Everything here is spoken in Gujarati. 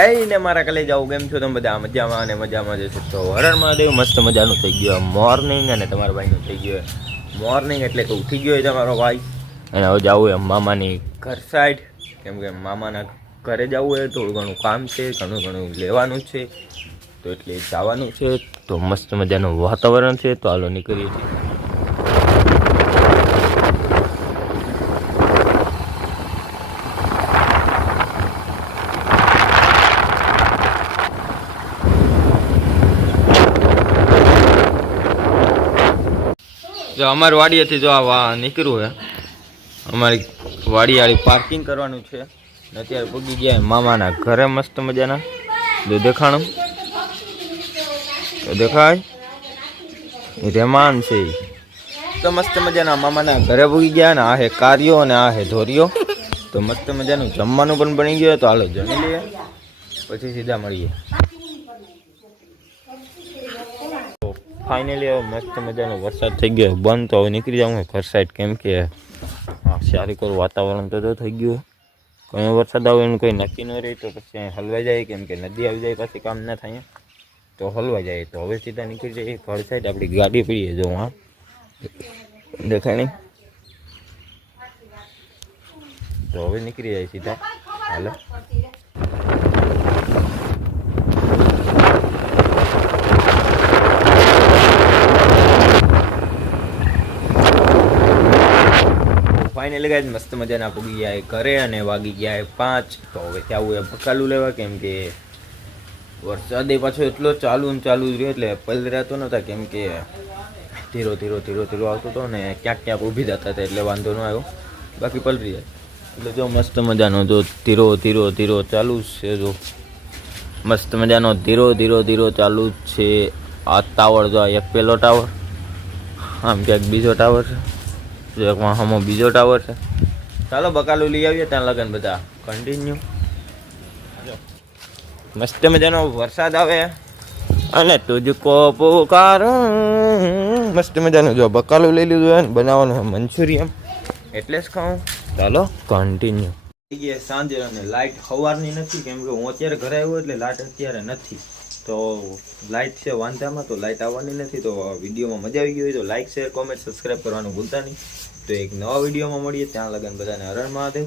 હે ને મારા કલે જાવ કેમ છો? તમે બધા મજામાં અને મજામાં જશો તો હરણ મહાદેવ મસ્ત મજાનું થઈ ગયું મોર્નિંગ અને તમારા ભાઈનું થઈ ગયું મોર્નિંગ એટલે કે ઉઠી ગયો તમારો ભાઈ. અને હવે જવું એમ મામાની ઘર સાઈડ કેમ કે મામાના ઘરે જવું હોય થોડું ઘણું કામ છે, ઘણું ઘણું લેવાનું છે. તો એટલે જવાનું છે. તો મસ્ત મજાનું વાતાવરણ છે. તો હાલો નીકળીએ છીએ. જો અમારી વાડીએથી જો આ નીકળ્યું હે અમારી વાડીવાળી પાર્કિંગ કરવાનું છે. ને અત્યારે પૂગી ગયા મામાના ઘરે મસ્ત મજાના. જો દેખાણું? તો દેખાય? રહેમાન છે તો મસ્ત મજાના મામાના ઘરે પૂગી ગયા ને આ હે કાર્યો અને આ હે ધોરીઓ. તો મસ્ત મજાનું જમવાનું પણ બની ગયું તો હાલો જમી લઈએ. પછી સીધા મળીએ. ફાઇનલી હવે મસ્ત મજાનો વરસાદ થઈ ગયો. બંધ તો હવે નીકળી જાઉં ઘર સાઈડ કેમ કે હા સારીકોર વાતાવરણ તો તો થઈ ગયું. કયો વરસાદ આવે એનું કોઈ નક્કી ન રહે તો પછી અહીં હલવાઈ જાય. કેમ કે નદી આવી જાય પછી કામ ના થાય. તો હલવાઈ જાય. તો હવે સીધા નીકળી જાય. ઘર સાઈડ આપણી ગાડી પડીએ જો હા દેખાય નહીં. તો હવે નીકળી જાય સીધા. હાલો. ફાઇનલી ગાઈઝ મસ્ત મજાના પૂગી ગયા ઘરે અને વાગી ગયા પાંચ. તો હવે ત્યાં એ બકાલું લેવા કેમ કે વરસાદે પાછો એટલો ચાલુ ને ચાલુ જ રહ્યો, એટલે પલરાતો નહોતા, કેમ કે ધીરો ધીરો ધીરો ધીરો આવતો હતો ને ક્યાંક ક્યાંક ઊભી જતા હતા, એટલે વાંધો ન આવ્યો. બાકી પલરી જાય. એટલે જો મસ્ત મજાનો જો ધીરો ધીરો ધીરો ચાલુ જ છે, જો. મસ્ત મજાનો ધીરો ધીરો ધીરો ચાલુ જ છે. આ ટાવર જો એક પેલો ટાવર આમ ક્યાંક બીજો ટાવર છે. એક હમો બીજો ટાવર છે. ચાલો, બકાલું લઈ આવીએ, ત્યાં લગન બધા કન્ટિન્યુ મસ્ત મજાનો વરસાદ આવે. અને તુજકો પુકારું. મસ્ત મજાનું, જો બકાલું લઈ લીધું હોય ને બનાવવાનું છે મંચુરિયમ એટલે જ ખાઉં. ચાલો કન્ટિન્યુ થઈ ગયા સાંજે અને લાઇટ સવારની નથી, કેમ કે હું અત્યારે ઘરે આવ્યો એટલે લાઇટ અત્યારે નથી. તો લાઇટ છે વાંધામાં, તો લાઇટ આવવાની નથી, તો વિડીયોમાં મજા આવી ગઈ હોય તો લાઇક શેર કોમેન્ટ સબસ્ક્રાઈબ કરવાનું ભૂલતા નહીં. તો એક નવા વિડીયોમાં મળીએ, ત્યાં લગન બધાને હરણ મહાદેવ.